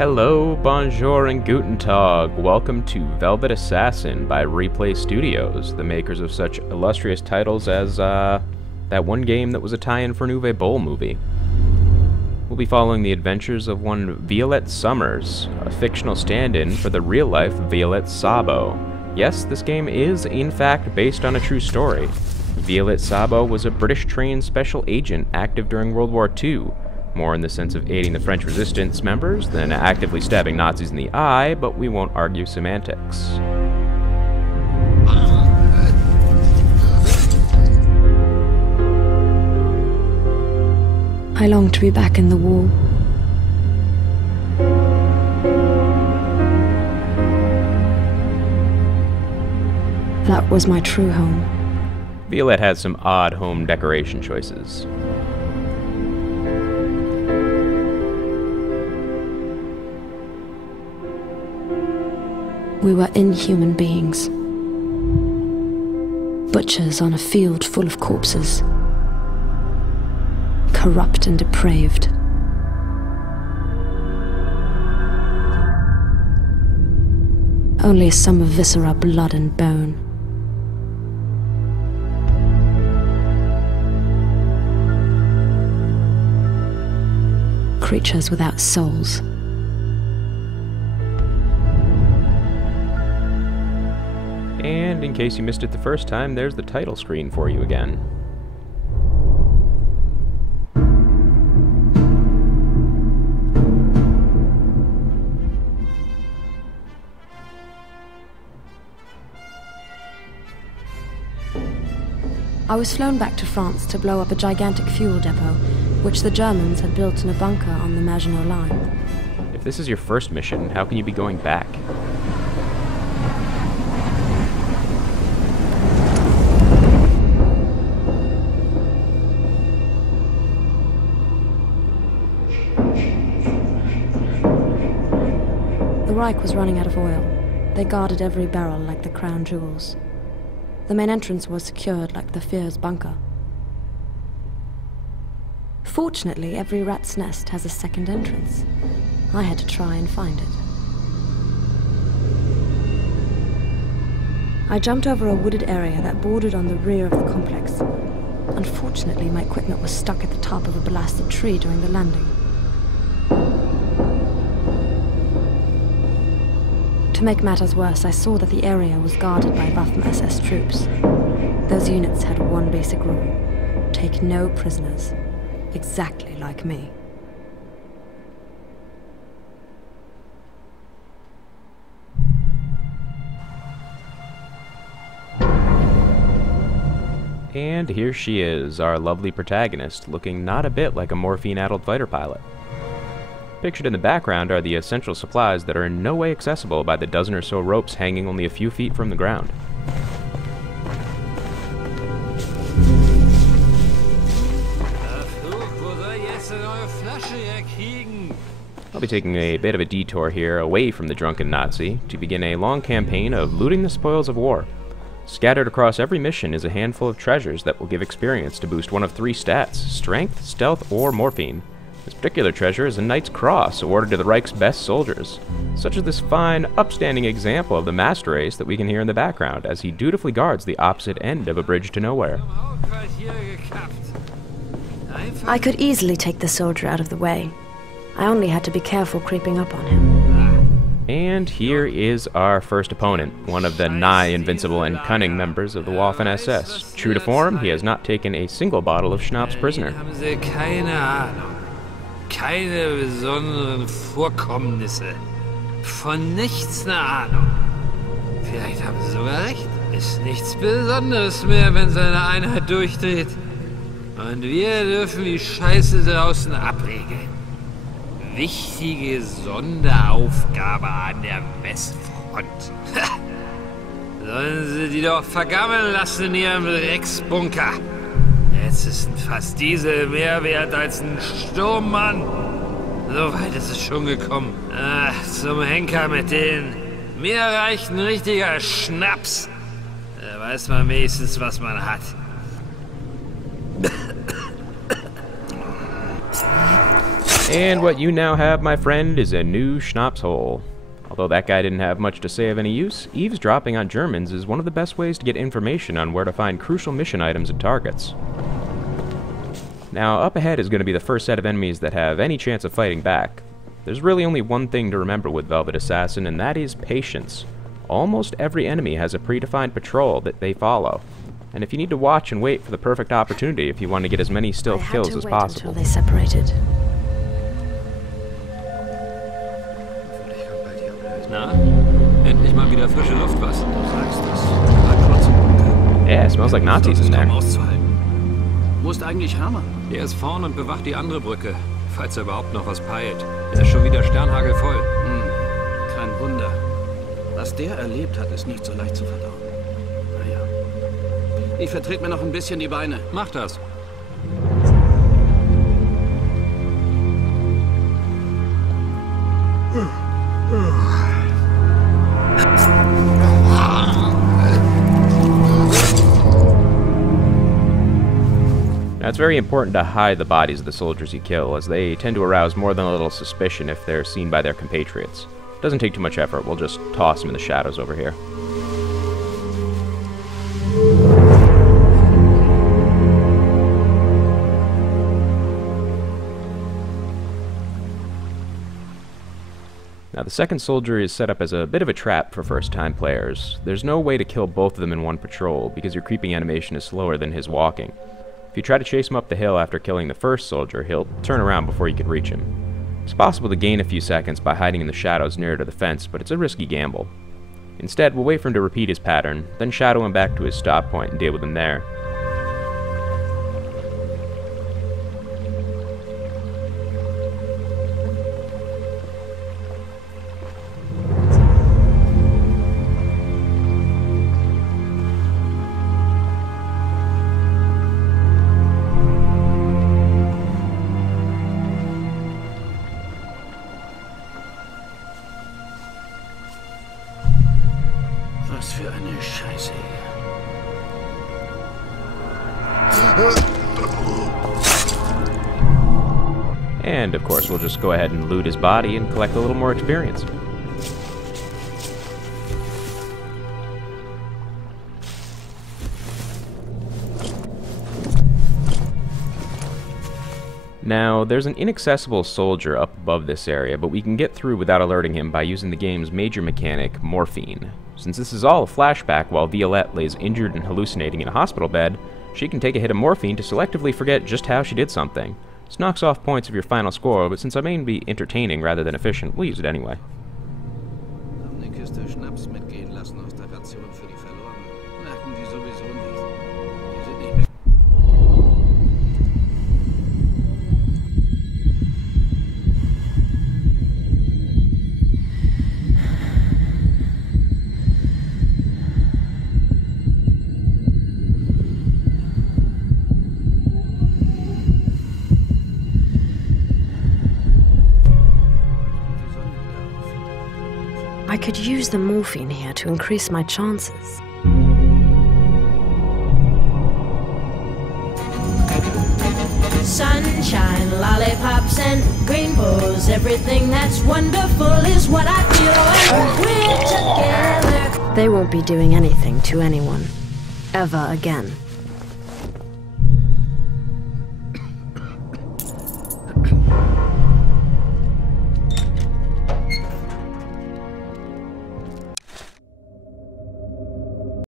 Hello, bonjour, and guten tag. Welcome to Velvet Assassin by Replay Studios, the makers of such illustrious titles as, that one game that was a tie-in for an Uwe Boll movie. We'll be following the adventures of one Violette Summers, a fictional stand-in for the real-life Violette Sabo. Yes, this game is, in fact, based on a true story. Violette Sabo was a British-trained special agent active during World War II, more in the sense of aiding the French resistance members than actively stabbing Nazis in the eye, but we won't argue semantics. I long to be back in the war. That was my true home. Violette has some odd home decoration choices. We were inhuman beings. Butchers on a field full of corpses. Corrupt and depraved. Only a sum of viscera, blood and bone. Creatures without souls. And in case you missed it the first time, there's the title screen for you again. I was flown back to France to blow up a gigantic fuel depot, which the Germans had built in a bunker on the Maginot Line. If this is your first mission, how can you be going back? The Reich was running out of oil. They guarded every barrel like the crown jewels. The main entrance was secured like the Führer's bunker. Fortunately, every rat's nest has a second entrance. I had to try and find it. I jumped over a wooded area that bordered on the rear of the complex. Unfortunately, my equipment was stuck at the top of a blasted tree during the landing. To make matters worse, I saw that the area was guarded by Waffen-SS troops. Those units had one basic rule: take no prisoners. Exactly like me. And here she is, our lovely protagonist, looking not a bit like a morphine-addled fighter pilot. Pictured in the background are the essential supplies that are in no way accessible by the dozen or so ropes hanging only a few feet from the ground. I'll be taking a bit of a detour here away from the drunken Nazi to begin a long campaign of looting the spoils of war. Scattered across every mission is a handful of treasures that will give experience to boost one of three stats: strength, stealth, or morphine. This particular treasure is a Knight's Cross awarded to the Reich's best soldiers, such as this fine, upstanding example of the master ace that we can hear in the background as he dutifully guards the opposite end of a bridge to nowhere. I could easily take the soldier out of the way. I only had to be careful creeping up on him. And here is our first opponent, one of the nigh invincible and cunning members of the Waffen-SS. True to form, he has not taken a single bottle of Schnaps prisoner. Keine besonderen Vorkommnisse. Von nichts eine Ahnung. Vielleicht haben Sie sogar recht. Ist nichts Besonderes mehr, wenn seine Einheit durchdreht. Und wir dürfen die Scheiße draußen abregeln. Wichtige Sonderaufgabe an der Westfront. Sollen Sie die doch vergammeln lassen in Ihrem Drecksbunker. Jetzt ist ein fast Diesel mehr wert als ein Sturmmann. So weit ist es schon gekommen. Ach, zum Henker mit denen. Mir reicht ein richtiger Schnaps. Da weiß man wenigstens, was man hat. And what you now have, my friend, is a new schnapps hole. Although that guy didn't have much to say of any use, eavesdropping on Germans is one of the best ways to get information on where to find crucial mission items and targets. Now, up ahead is going to be the first set of enemies that have any chance of fighting back. There's really only one thing to remember with Velvet Assassin, and that is patience. Almost every enemy has a predefined patrol that they follow, and if you need to watch and wait for the perfect opportunity if you want to get as many stealth kills as possible. Until they separated. Na? Endlich mal wieder frische Luft, was? Du sagst es. Bleib trotzdem dunkel. Yeah, it smells like Nazis in there. Wo ist eigentlich Hammer? Er ist vorn und bewacht die andere Brücke, falls er überhaupt noch was peilt. Er ist schon wieder sternhagelvoll. Kein Wunder. Was der erlebt hat, ist nicht so leicht zu verdauen. Naja. Ich vertrete mir noch ein bisschen die Beine. Mach das. Now, it's very important to hide the bodies of the soldiers you kill, as they tend to arouse more than a little suspicion if they're seen by their compatriots. Doesn't take too much effort, we'll just toss them in the shadows over here. Now, the second soldier is set up as a bit of a trap for first-time players. There's no way to kill both of them in one patrol, because your creeping animation is slower than his walking. If you try to chase him up the hill after killing the first soldier, he'll turn around before you can reach him. It's possible to gain a few seconds by hiding in the shadows nearer to the fence, but it's a risky gamble. Instead, we'll wait for him to repeat his pattern, then shadow him back to his stop point and deal with him there. Was für eine Scheiße hier. And, of course, we'll just go ahead and loot his body and collect a little more experience. Now, there's an inaccessible soldier up above this area, but we can get through without alerting him by using the game's major mechanic, morphine. Since this is all a flashback while Violette lays injured and hallucinating in a hospital bed, she can take a hit of morphine to selectively forget just how she did something. This knocks off points of your final score, but since I may be entertaining rather than efficient, we'll use it anyway. Eine Kiste Schnaps mitgehen lassen aus der Ration für die Verlorenen. Merken die sowieso nicht. Die sind nicht mehr. I could use the morphine here to increase my chances. Sunshine, lollipops, and rainbows. Everything that's wonderful is what I feel when we're together. They won't be doing anything to anyone. Ever again.